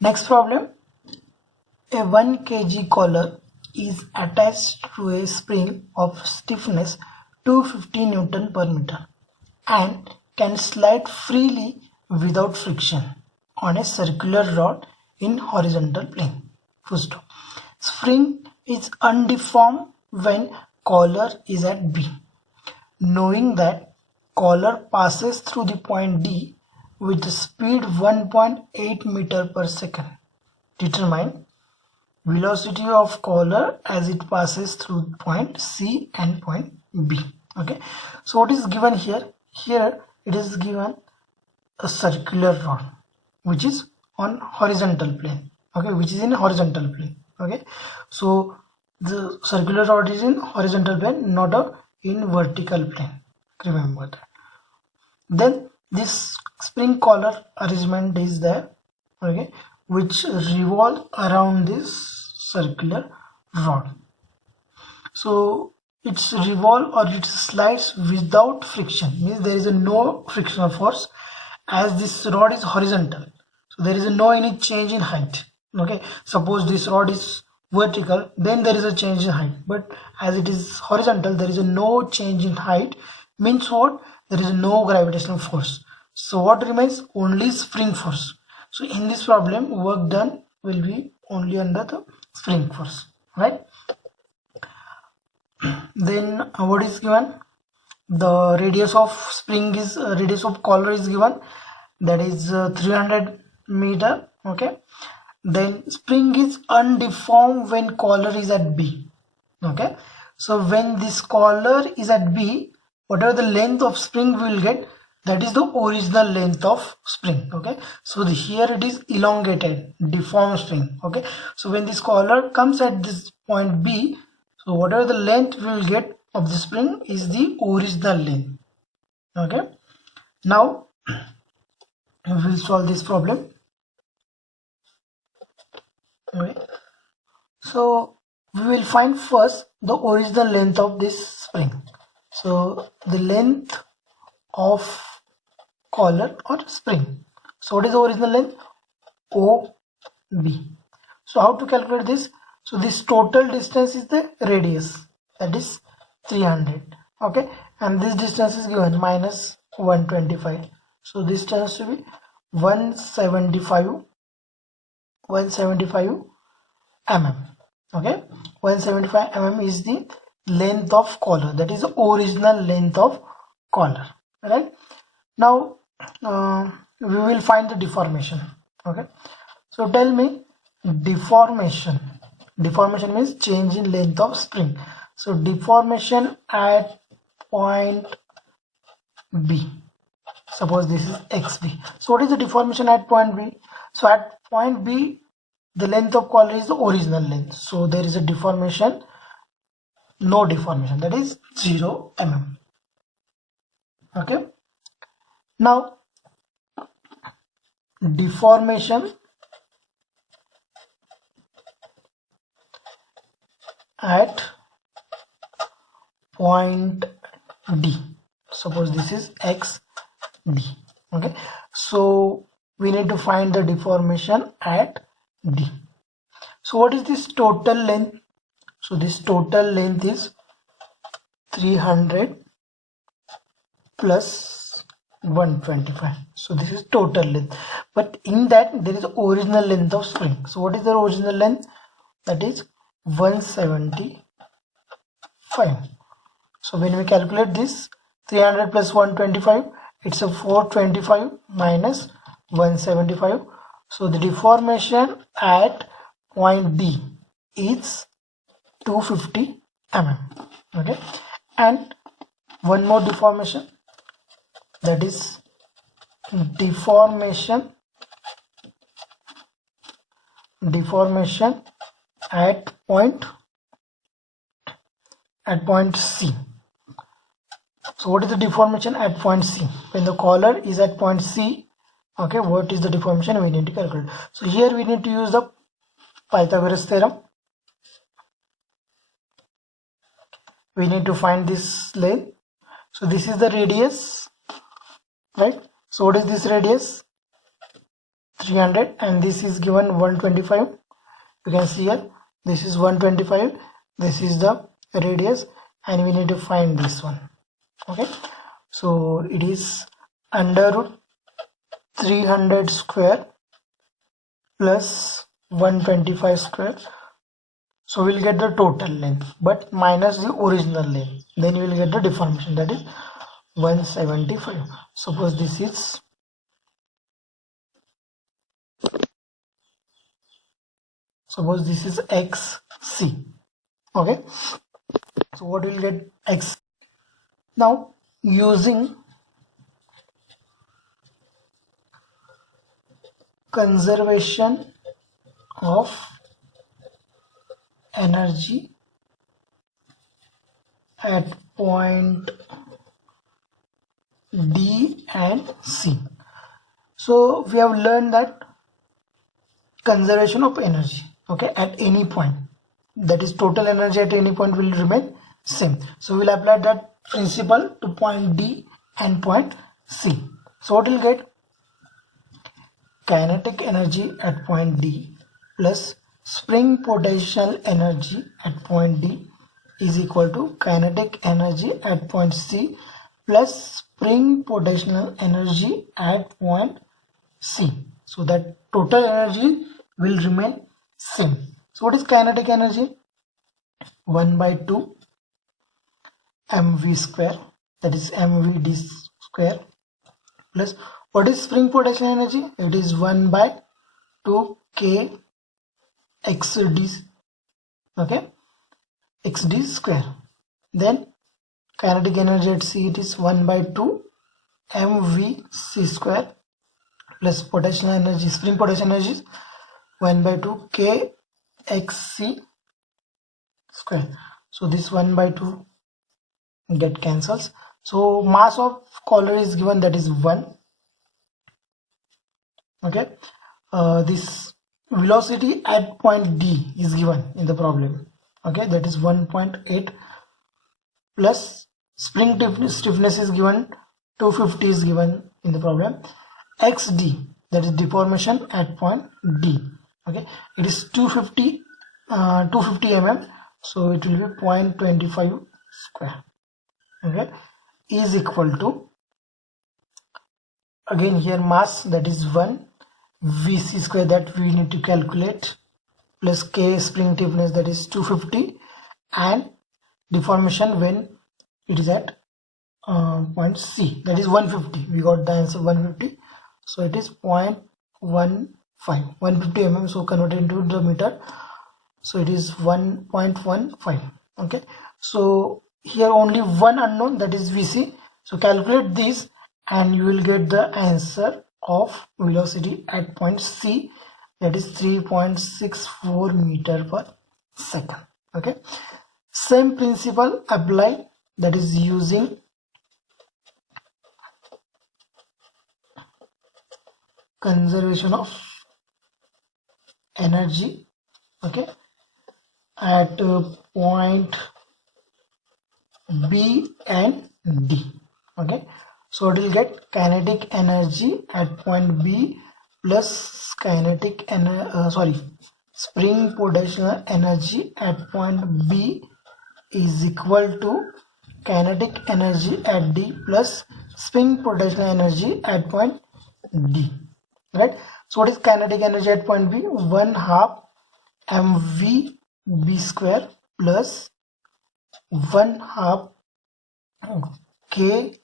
Next problem, a 1 kg collar is attached to a spring of stiffness 250 Newton per meter and can slide freely without friction on a circular rod in horizontal plane. Full stop. Spring is undeformed when collar is at B. Knowing that collar passes through the point D with the speed 1.8 meter per second. Determine velocity of collar as it passes through point C and point B. Okay, so what is given here? Here it is given a circular rod which is on horizontal plane. Okay, which is in horizontal plane. Okay, so the circular rod is in horizontal plane, not in vertical plane. Remember that. Then this spring collar arrangement is there. Okay, which revolve around this circular rod. So it's revolve or it slides without friction, means there is no frictional force as this rod is horizontal. So there is no any change in height. Okay, suppose this rod is vertical, then there is a change in height, but as it is horizontal there is no change in height, means what? There is no gravitational force. So what remains? Only spring force. So in this problem work done will be only under the spring force, right? Then what is given? The radius of spring is radius of collar is given, that is 300 meter. Okay, then spring is undeformed when collar is at B. Okay, so when this collar is at B, whatever the length of spring we will get, that is the original length of spring. Okay, so here it is elongated, deformed spring. Okay, so when this collar comes at this point B, so whatever the length we will get of the spring is the original length. Okay, now we will solve this problem. Okay, so we will find first the original length of this spring. So the length of collar or spring. So what is the original length? OB. So how to calculate this? So this total distance is the radius, that is 300. Okay, and this distance is given minus 125. So this turns to be 175 mm. Okay, 175 mm is the length of collar, that is the original length of collar. Right, now we will find the deformation. Okay, so tell me, deformation means change in length of spring. So deformation at point B, suppose this is XB. So what is the deformation at point B? So at point B the length of collar is the original length, so there is a deformation, no deformation, that is 0 mm. Okay, now deformation at point D, suppose this is XD. Okay, so we need to find the deformation at D. So what is this total length? So this total length is 300 plus 125. So this is total length, but in that there is original length of spring. So what is the original length? That is 175. So when we calculate this, 300 plus 125, it's a 425 minus 175. So the deformation at point D is 250 mm. Okay, and one more deformation, that is deformation at point C. So what is the deformation at point C? When the collar is at point C, okay, what is the deformation we need to calculate? So here we need to use the Pythagoras theorem. We need to find this length. So this is the radius, right? So what is this radius? 300 and this is given 125. You can see here this is 125, this is the radius, and we need to find this one. Okay, so it is under root 300 square plus 125 square. So we'll get the total length but minus the original length, then you will get the deformation, that is 175. Suppose this is xc. Okay, so what will get x. Now using conservation of energy at point D and C. So we have learned that conservation of energy, okay, at any point, that is total energy at any point will remain same. So we'll apply that principle to point D and point C. So what we'll get, kinetic energy at point D plus spring potential energy at point D is equal to kinetic energy at point C plus spring potential energy at point C. So that total energy will remain same. So what is kinetic energy? 1 by 2 mv square, that is mvd square, plus what is spring potential energy? It is 1 by 2 k xd, okay, xd square. Then kinetic energy at C, it is 1 by 2 mvc square plus potential energy, spring potential energy is 1 by 2 k xc square. So this 1 by 2 get cancels. So mass of collar is given, that is 1. Okay, this velocity at point D is given in the problem. Okay, that is 1.8 plus spring stiffness is given, 250 is given in the problem. XD, that is deformation at point D. Okay, it is 250 mm, so it will be 0.25 square. Okay, is equal to, again here mass, that is 1 vc square that we need to calculate, plus k spring stiffness, that is 250, and deformation when it is at point C, that is 150. We got the answer 150, so it is 0.15 150 mm, so converted into the meter, so it is 1.15. Okay, so here only one unknown, that is vc, so calculate this and you will get the answer of velocity at point C, that is 3.64 meter per second. Okay, same principle apply, that is using conservation of energy, okay, at point B and D. Okay, so it will get kinetic energy at point B plus kinetic spring potential energy at point B is equal to kinetic energy at D plus spring potential energy at point D. Right, so what is kinetic energy at point B? 1/2 mv b square plus 1/2 k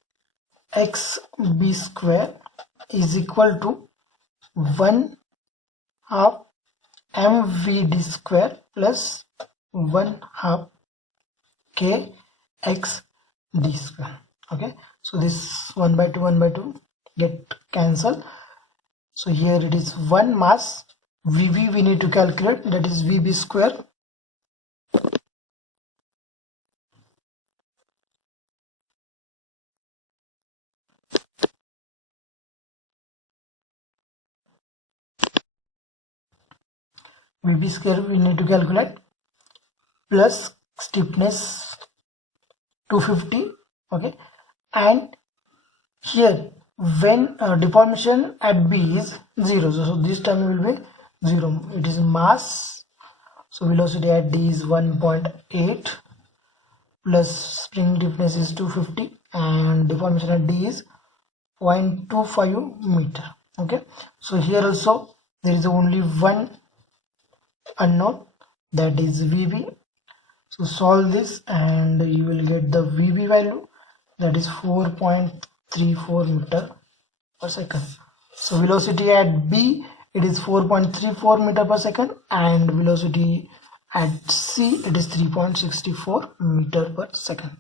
x b square is equal to 1/2 mvd square plus 1/2 k x d square. Okay, so this 1 by 2 get cancelled. So here it is 1 mass, Vb we need to calculate, that is Vb square we need to calculate plus stiffness 250. Okay, and here when deformation at B is 0. So this term will be 0. It is mass. So velocity at D is 1.8 plus spring stiffness is 250 and deformation at D is 0.25 meter. Okay, so here also there is only one unknown, that is VB. So solve this and you will get the VB value, that is 4.34 meter per second. So velocity at B, it is 4.34 meter per second, and velocity at C, it is 3.64 meter per second.